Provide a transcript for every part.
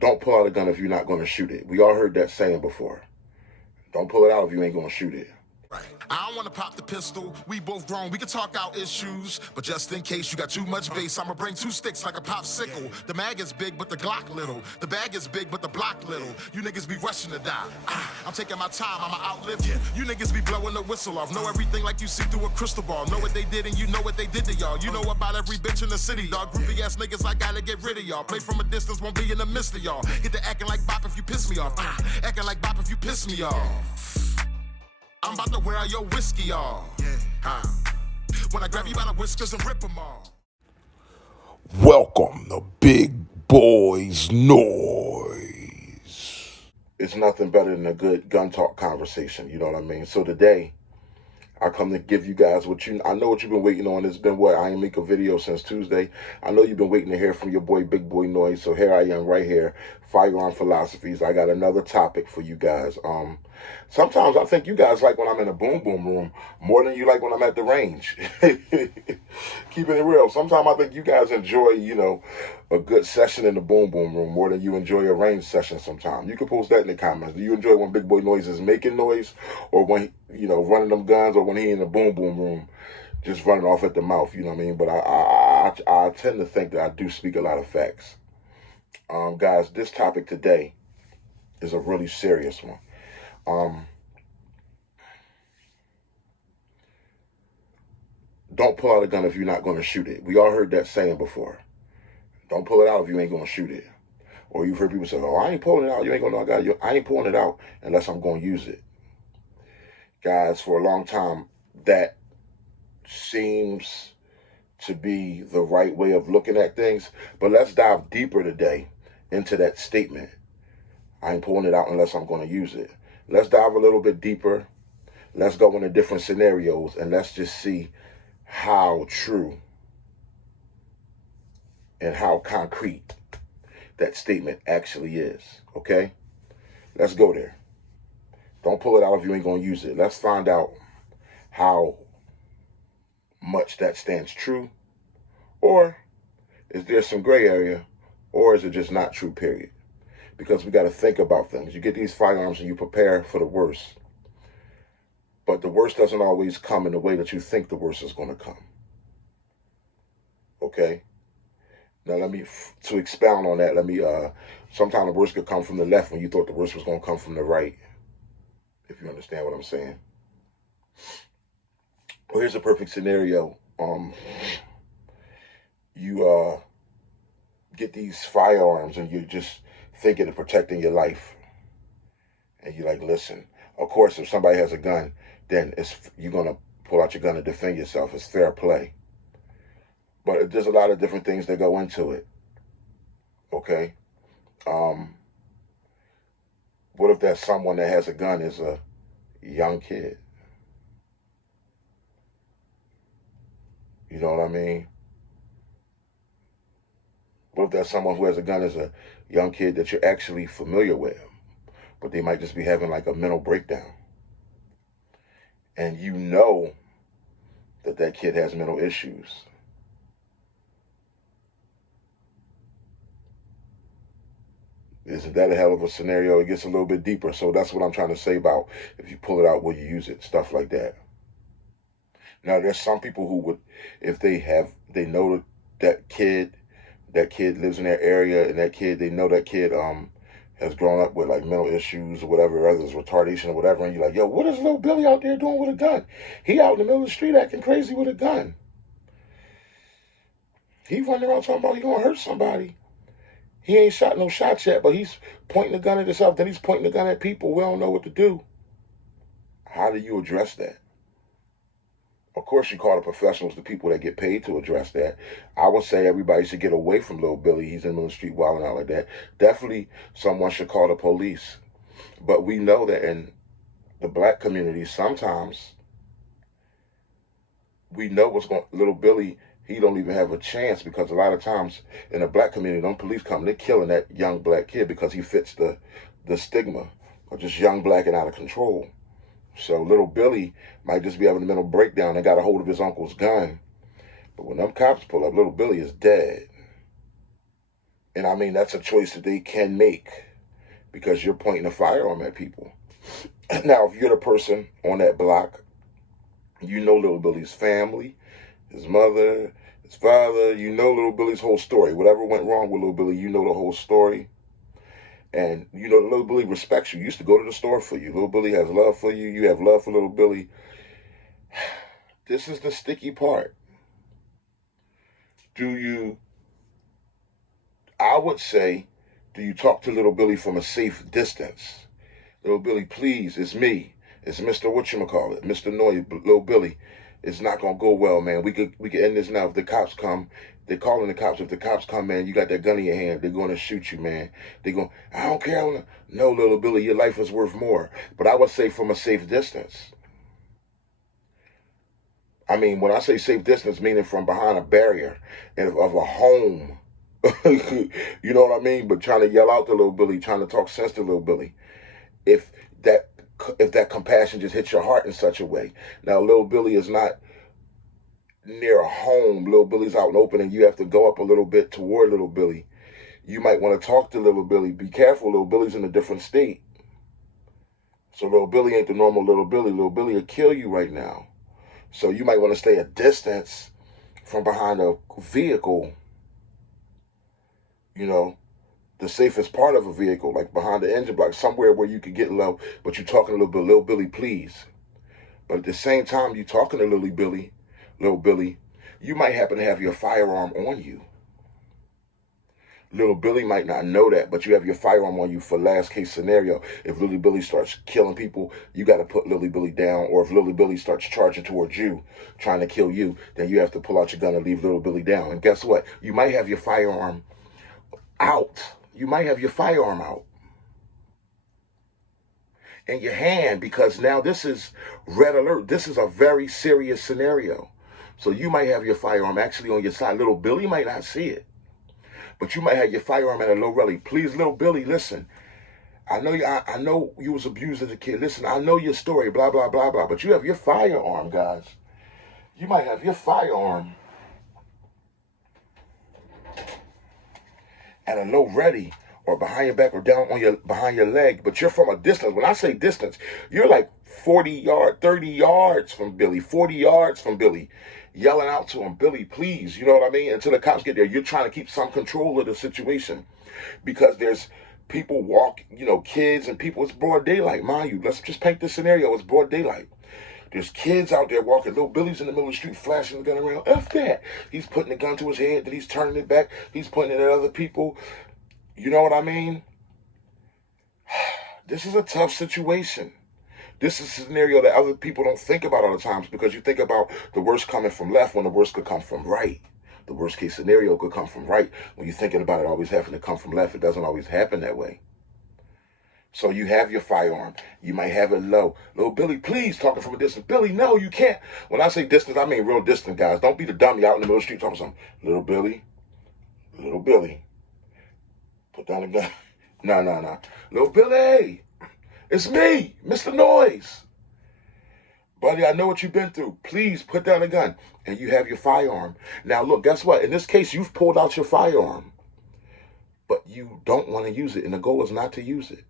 Don't pull out a gun if you're not going to shoot it. We all heard that saying before. Don't pull it out if you ain't going to shoot it. Right. I don't want to pop the pistol. We both grown. We can talk out issues. But just in case you got too much bass, I'ma bring two sticks like a popsicle. The mag is big, but the Glock little. The bag is big, but the block little. You niggas be rushing to die. I'm taking my time. I'ma outlive you. You niggas be blowing the whistle off. Know everything like you see through a crystal ball. Know what they did and you know what they did to y'all. You know about every bitch in the city, dog. Groupie ass niggas, I gotta get rid of y'all. Play from a distance, won't be in the midst of y'all. Get to acting like bop if you piss me off. Acting like bop if you piss me off. I'm about to wear out your whiskey off. When I grab you by the whiskers and rip them off. Welcome to Big Boys Noise. It's nothing better than a good gun talk conversation, you know what I mean? So today, I come to give you guys I know what you've been waiting on. It's been what? I ain't make a video since Tuesday. I know you've been waiting to hear from your boy, Big Boy Noise. So here I am right here, Firearm Philosophies. I got another topic for you guys. Sometimes I think you guys like when I'm in a boom boom room more than you like when I'm at the range. Keeping it real. Sometimes I think you guys enjoy, a good session in the boom boom room more than you enjoy a range session sometimes. You can post that in the comments. Do you enjoy when Big Boy Noise is making noise, or when, running them guns, or when he in the boom boom room just running off at the mouth, you know what I mean? But I tend to think that I do speak a lot of facts. Guys, this topic today is a really serious one. Don't pull out a gun if you're not going to shoot it. We all heard that saying before. Don't pull it out if you ain't going to shoot it. Or you've heard people say, oh, I ain't pulling it out. You ain't going to know I ain't pulling it out unless I'm going to use it. Guys, for a long time, that seems to be the right way of looking at things. But let's dive deeper today into that statement. I ain't pulling it out unless I'm going to use it. Let's dive a little bit deeper. Let's go into different scenarios and let's just see how true and how concrete that statement actually is. Okay? Let's go there. Don't pull it out if you ain't going to use it. Let's find out how much that stands true. Or is there some gray area? Or is it just not true, period? Because we got to think about things. You get these firearms and you prepare for the worst. But the worst doesn't always come in the way that you think the worst is going to come. Okay? Now to expound on that, sometimes the worst could come from the left when you thought the worst was going to come from the right. If you understand what I'm saying. Well, here's a perfect scenario. You get these firearms and you're just thinking of protecting your life. And you're like, listen, of course, if somebody has a gun, then you're going to pull out your gun and defend yourself. It's fair play. But there's a lot of different things that go into it. Okay? What if that someone that has a gun is a young kid? You know what I mean? What if that someone who has a gun is a young kid that you're actually familiar with, but they might just be having like a mental breakdown? And you know that kid has mental issues. Isn't that a hell of a scenario? It gets a little bit deeper. So that's what I'm trying to say about if you pull it out, will you use it? Stuff like that. Now, there's some people who would, if they know that kid lives in their area, and they know that kid has grown up with like mental issues or whatever, whether it's retardation or whatever, and you're like, yo, what is little Billy out there doing with a gun? He out in the middle of the street acting crazy with a gun. He running around talking about he gonna hurt somebody. He ain't shot no shots yet, but he's pointing the gun at himself, then he's pointing the gun at people. We don't know what to do. How do you address that? Of course, you call the professionals, the people that get paid to address that. I would say everybody should get away from little Billy. He's in the street wilding out like that. Definitely someone should call the police. But we know that in the black community, sometimes we know what's going on. Little Billy, he don't even have a chance, because a lot of times in the black community, them police come, they're killing that young black kid because he fits the stigma of just young black and out of control. So little Billy might just be having a mental breakdown and got a hold of his uncle's gun. But when them cops pull up, little Billy is dead. And I mean, that's a choice that they can make because you're pointing a firearm at people. Now, if you're the person on that block, you know Little Billy's family, his mother, his father, you know Little Billy's whole story. Whatever went wrong with Little Billy, you know the whole story. And you know Little Billy respects you. You used to go to the store for you. Little Billy has love for you. You have love for Little Billy. This is the sticky part. I would say, do you talk to Little Billy from a safe distance? Little Billy, please, it's me. It's Mr. Whatchamacallit, Mr. Noy, Little Billy. It's not gonna go well, man. We could end this now. If the cops come, they're calling the cops. If the cops come, man, you got that gun in your hand. They're gonna shoot you, man. I don't care. No, Little Billy, your life is worth more. But I would say from a safe distance. I mean, when I say safe distance, meaning from behind a barrier of a home. You know what I mean? But trying to yell out to Little Billy, trying to talk sense to Little Billy. If that compassion just hits your heart in such a way. Now, Little Billy is not near a home. Little Billy's out and open, and you have to go up a little bit toward Little Billy. You might want to talk to Little Billy. Be careful, Little Billy's in a different state. So Little Billy ain't the normal Little Billy. Little Billy will kill you right now. So you might want to stay a distance from behind a vehicle, you know, the safest part of a vehicle, like behind the engine block, somewhere where you could get low, but you're talking a little bit, Little Billy, please. But at the same time you're talking to Little Billy, you might happen to have your firearm on you. Little Billy might not know that, but you have your firearm on you for last case scenario. If Little Billy starts killing people, you got to put Little Billy down. Or if Little Billy starts charging towards you, trying to kill you, then you have to pull out your gun and leave Little Billy down. And guess what? You might have your firearm out. You might have your firearm out in your hand, because now this is red alert. This is a very serious scenario. So you might have your firearm actually on your side. Little Billy might not see it, but you might have your firearm at a low rally. Please, Little Billy, listen. I know you was abused as a kid. Listen, I know your story, blah, blah, blah, blah. But you have your firearm, guys. You might have your firearm at a low ready, or behind your back, or down on behind your leg. But you're from a distance. When I say distance, you're like 30 yards from Billy, 40 yards from Billy, yelling out to him, Billy, please, you know what I mean? Until the cops get there, you're trying to keep some control of the situation, because there's people kids and people. It's broad daylight, mind you. Let's just paint this scenario. It's broad daylight. There's kids out there walking. Little Billy's in the middle of the street flashing the gun around. F that. He's putting the gun to his head, then he's turning it back. He's pointing it at other people. You know what I mean? This is a tough situation. This is a scenario that other people don't think about all the times, because you think about the worst coming from left when the worst could come from right. The worst case scenario could come from right. When you're thinking about it always having to come from left, it doesn't always happen that way. So you have your firearm. You might have it low. Little Billy, please, talking from a distance. Billy, no, you can't. When I say distance, I mean real distant, guys. Don't be the dummy out in the middle of the street talking something. Little Billy, put down the gun. No. Little Billy, it's me, Mr. Noise. Buddy, I know what you've been through. Please put down the gun. And you have your firearm. Now, look, guess what? In this case, you've pulled out your firearm, but you don't want to use it, and the goal is not to use it.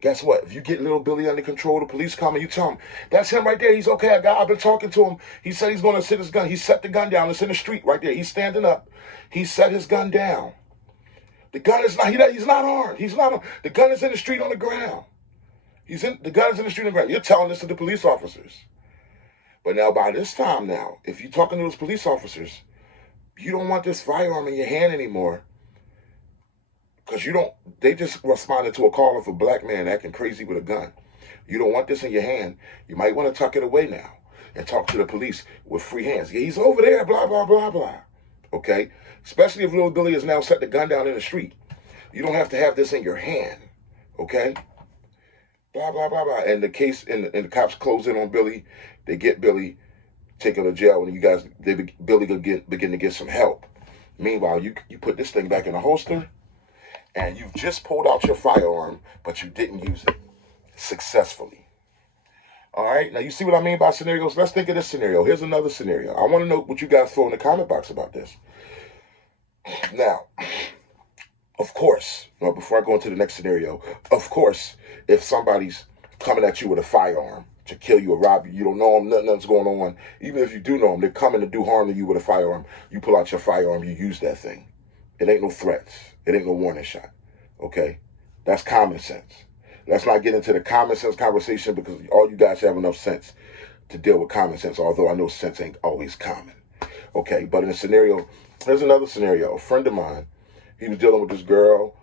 Guess what? If you get Little Billy under control, the police come and you tell him, that's him right there. He's okay. I've been talking to him. He said he's going to sit his gun. He set the gun down. It's in the street right there. He's standing up. He set his gun down. The gun is not, he's not armed. He's not armed. The gun is in the street on the ground. The gun is in the street on the ground. You're telling this to the police officers. But now by this time now, if you're talking to those police officers, you don't want this firearm in your hand anymore. Because they just responded to a call of a black man acting crazy with a gun. You don't want this in your hand. You might want to tuck it away now and talk to the police with free hands. Yeah, he's over there, blah, blah, blah, blah. Okay? Especially if Little Billy has now set the gun down in the street. You don't have to have this in your hand. Okay? Blah, blah, blah, blah. And the cops close in on Billy. They get Billy, take him to jail, and Billy could begin to get some help. Meanwhile, you put this thing back in the holster, and you've just pulled out your firearm, but you didn't use it successfully. All right? Now, you see what I mean by scenarios? Let's think of this scenario. Here's another scenario. I want to know what you guys throw in the comment box about this. Now, of course, well, before I go into the next scenario, of course, if somebody's coming at you with a firearm to kill you or rob you, you don't know them, nothing's going on. Even if you do know them, they're coming to do harm to you with a firearm. You pull out your firearm, you use that thing. It ain't no threats. It ain't no warning shot. Okay? That's common sense. Let's not get into the common sense conversation because all you guys have enough sense to deal with common sense, although I know sense ain't always common. Okay, but in a scenario, there's another scenario. A friend of mine, he was dealing with this girl,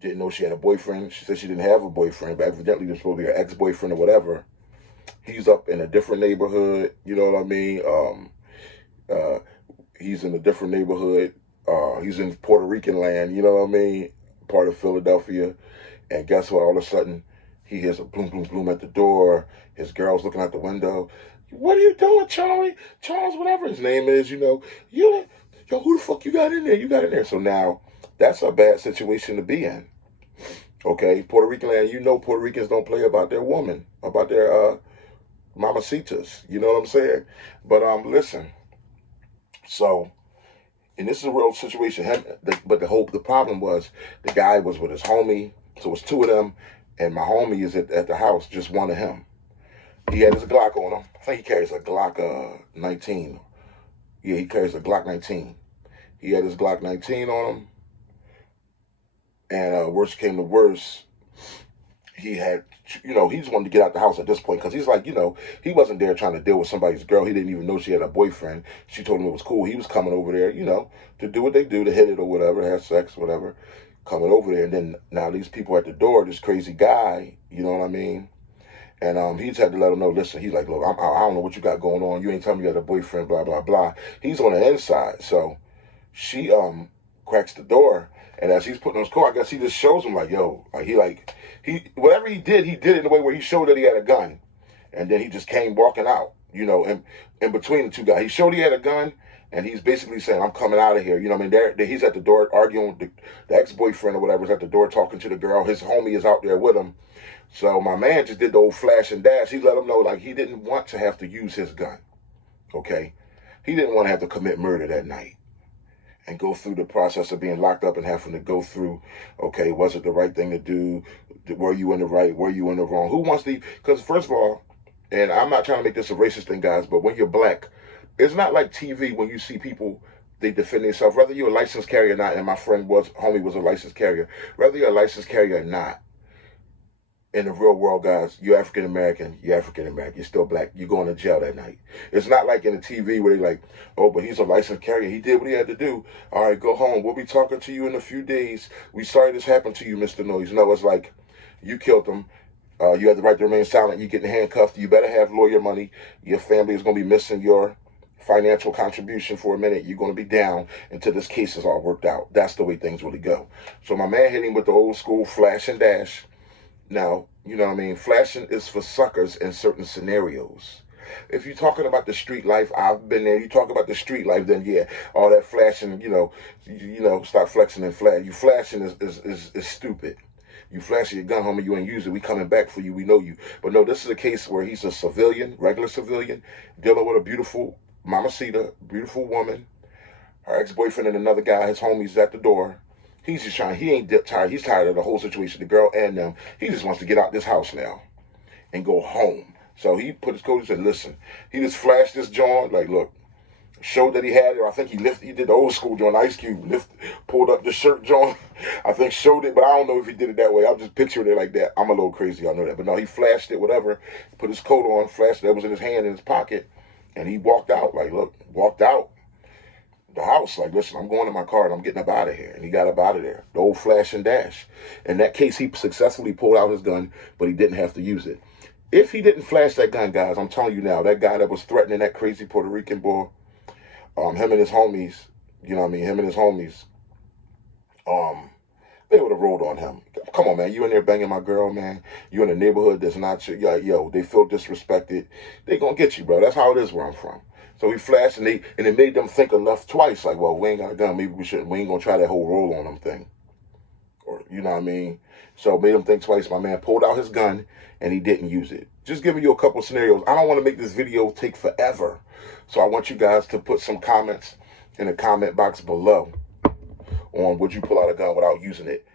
didn't know she had a boyfriend. She said she didn't have a boyfriend, but evidently this was supposed to be her ex-boyfriend or whatever. He's up in a different neighborhood, you know what I mean? He's in a different neighborhood. He's in Puerto Rican land, you know what I mean? Part of Philadelphia. And guess what? All of a sudden, he hears a bloom, bloom, bloom at the door. His girl's looking out the window. What are you doing, Charlie? Charles, whatever his name is, you know. Yo, who the fuck you got in there? You got in there. So now, that's a bad situation to be in. Okay? Puerto Rican land, you know Puerto Ricans don't play about their woman, about their mamacitas. You know what I'm saying? But listen. So, and this is a real situation. But the problem was the guy was with his homie. So it's two of them, and my homie is at the house, just one of him. He had his Glock on him. I think he carries a Glock 19. Yeah, he carries a Glock 19. He had his Glock 19 on him. And worst came to worst, he had, you know, he just wanted to get out the house at this point because he's like, you know, he wasn't there trying to deal with somebody's girl. He didn't even know she had a boyfriend. She told him it was cool. He was coming over there, you know, to do what they do, to hit it or whatever, have sex, whatever, coming over there. And then now these people at the door, this crazy guy, you know what I mean? And he just had to let him know, listen, he's like, look, I don't know what you got going on. You ain't telling me you got a boyfriend, blah, blah, blah. He's on the inside. So she cracks the door. And as he's putting on his coat, I guess he just shows him like, yo, he whatever he did in the way where he showed that he had a gun. And then he just came walking out, you know, in between the two guys. He showed he had a gun, and he's basically saying, I'm coming out of here. You know what I mean? He's at the door arguing with the ex-boyfriend or whatever is at the door talking to the girl. His homie is out there with him. So my man just did the old flash and dash. He let him know, like, he didn't want to have to use his gun, okay? He didn't want to have to commit murder that night and go through the process of being locked up and having to go through, okay, was it the right thing to do? Were you in the right? Were you in the wrong? Who wants to, because first of all, and I'm not trying to make this a racist thing, guys, but when you're black, it's not like TV when you see people, they defend themselves, whether you're a licensed carrier or not, and my homie was a licensed carrier, whether you're a licensed carrier or not, in the real world, guys, you're African American, you're still black, you're going to jail that night. It's not like in the TV where they're like, oh, but he's a licensed carrier, he did what he had to do. All right, go home. We'll be talking to you in a few days. We sorry this happened to you, Mr. Noise. No, it's like, you killed him. You had the right to remain silent. You're getting handcuffed. You better have lawyer money. Your family is going to be missing your financial contribution for a minute. You're going to be down until this case is all worked out. That's the way things really go. So my man hit him with the old school flash and dash. Now, you know what I mean? Flashing is for suckers in certain scenarios. If you're talking about the street life, I've been there. You talk about the street life, then yeah, all that flashing, you know, stop flexing and flash. You flashing is stupid. You flashing your gun, homie, you ain't use it. We coming back for you. We know you. But no, this is a case where he's a civilian, regular civilian, dealing with a beautiful mamacita, beautiful woman. Her ex-boyfriend and another guy, his homies at the door. He's just trying, he ain't tired. He's tired of the whole situation, the girl and them. He just wants to get out this house now and go home. So he put his coat and said, listen, he just flashed this joint, like, look, showed that he had it. I think he did the old school joint, Ice Cube, pulled up the shirt joint. I think showed it, but I don't know if he did it that way. I'm just picturing it like that. I'm a little crazy, I know that. But no, he flashed it, whatever, put his coat on, flashed it, that was in his hand, in his pocket, and he walked out, like, look, walked out the house, like, listen, I'm going to my car and I'm getting up out of here. And he got up out of there. The old flash and dash. In that case, he successfully pulled out his gun, but he didn't have to use it. If he didn't flash that gun, guys, I'm telling you now, that guy that was threatening that crazy Puerto Rican boy, him and his homies, you know what I mean, him and his homies, they would have rolled on him. Come on, man, you in there banging my girl, man. You in a neighborhood that's not your, yo, they feel disrespected. They gonna get you, bro. That's how it is where I'm from. So he flashed, and it made them think enough twice, like, well, we ain't got a gun, maybe we ain't gonna try that whole roll on them thing. Or, you know what I mean? So it made them think twice. My man pulled out his gun, and he didn't use it. Just giving you a couple scenarios. I don't want to make this video take forever. So I want you guys to put some comments in the comment box below on would you pull out a gun without using it.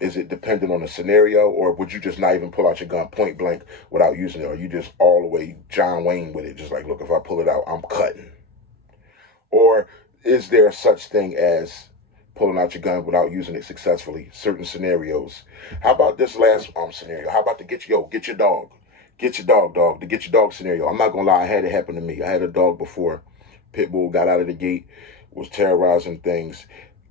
Is it dependent on the scenario, or would you just not even pull out your gun point blank without using it? Or you just all the way John Wayne with it, just like, look, if I pull it out, I'm cutting? Or is there such thing as pulling out your gun without using it successfully? Certain scenarios. How about this last scenario? How about the get your dog? Get your dog, the get your dog scenario. I'm not gonna lie, I had it happen to me. I had a dog before. Pit bull got out of the gate, was terrorizing things,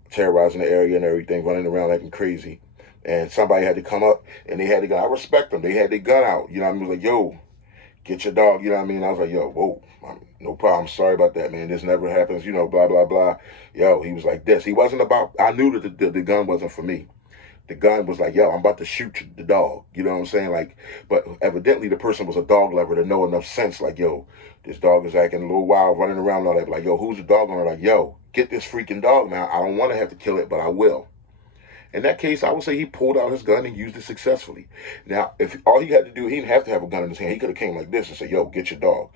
terrorizing the area and everything, running around acting crazy. And somebody had to come up and they had the gun. I respect them. They had their gun out. You know what I mean? Like, yo, get your dog. You know what I mean? I was like, yo, whoa, no problem. Sorry about that, man. This never happens. You know, blah, blah, blah. Yo, he was like this. He wasn't about, I knew that the gun wasn't for me. The gun was like, yo, I'm about to shoot the dog. You know what I'm saying? Like, but evidently the person was a dog lover to know enough sense. Like, yo, this dog is acting a little wild, running around and all that. Like, yo, who's the dog owner? Like, yo, get this freaking dog now. I don't want to have to kill it, but I will. In that case, I would say he pulled out his gun and used it successfully. Now, if all he had to do, he didn't have to have a gun in his hand. He could have came like this and said, yo, get your dog.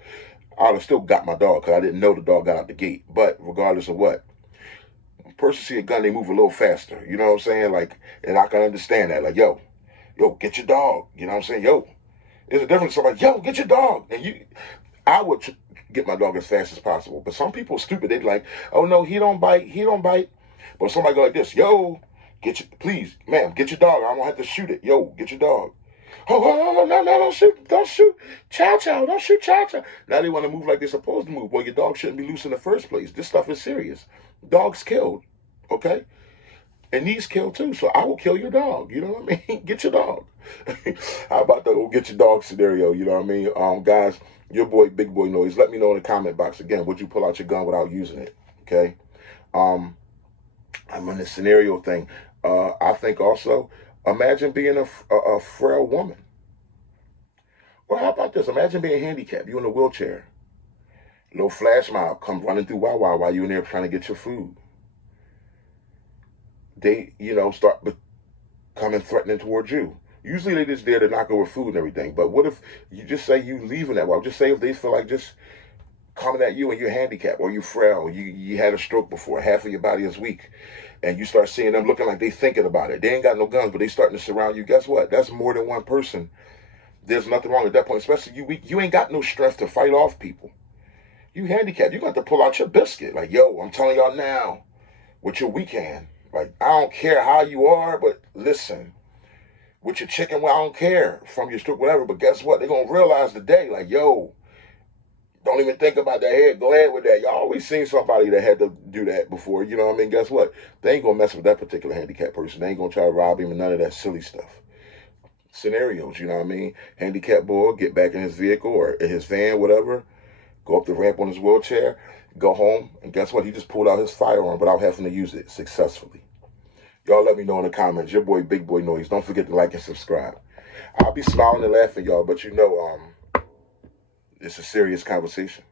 I would have still got my dog because I didn't know the dog got out the gate. But regardless of what, when a person see a gun, they move a little faster. You know what I'm saying? Like, and I can understand that. Like, yo, get your dog. You know what I'm saying? Yo, there's a difference. So like, yo, get your dog. And I would get my dog as fast as possible. But some people are stupid. They're like, oh, no, he don't bite. He don't bite. But somebody go like this, yo, please, ma'am, get your dog. I don't have to shoot it. Yo, get your dog. Oh, no, don't shoot. Don't shoot. Chow, don't shoot chow. Now they want to move like they're supposed to move. Well, your dog shouldn't be loose in the first place. This stuff is serious. Dogs killed, okay? And these kill too, so I will kill your dog. You know what I mean? Get your dog. How about the get your dog scenario? You know what I mean? Guys, your boy, Big Boy Noise, let me know in the comment box. Again, would you pull out your gun without using it? Okay? I'm on this scenario thing. I think also, imagine being a frail woman. Or how about this? Imagine being handicapped. You in a wheelchair. Little flash mob come running through Wawa while you in there trying to get your food. They, start becoming threatening towards you. Usually they just there to knock over food and everything. But what if you just say you leaving that? Well, just say if they feel like just coming at you and you're handicapped or you frail, you had a stroke before, half of your body is weak, and you start seeing them looking like they thinking about it. They ain't got no guns, but they starting to surround you. Guess what? That's more than one person. There's nothing wrong at that point, especially you weak. You ain't got no strength to fight off people. You handicapped. You got to pull out your biscuit. Like, yo, I'm telling y'all now, with your weak hand. Like, I don't care how you are, but listen, with your chicken, well, I don't care, from your stroke, whatever, but guess what? They're going to realize today, like, yo, don't even think about that head. Go ahead with that. Y'all always seen somebody that had to do that before. You know what I mean? Guess what? They ain't going to mess with that particular handicapped person. They ain't going to try to rob him and none of that silly stuff. Scenarios, you know what I mean? Handicapped boy, get back in his vehicle or in his van, whatever, go up the ramp on his wheelchair, go home, and guess what? He just pulled out his firearm without having to use it successfully. Y'all let me know in the comments. Your boy, Big Boy Noise. Don't forget to like and subscribe. I'll be smiling and laughing, y'all, but it's a serious conversation.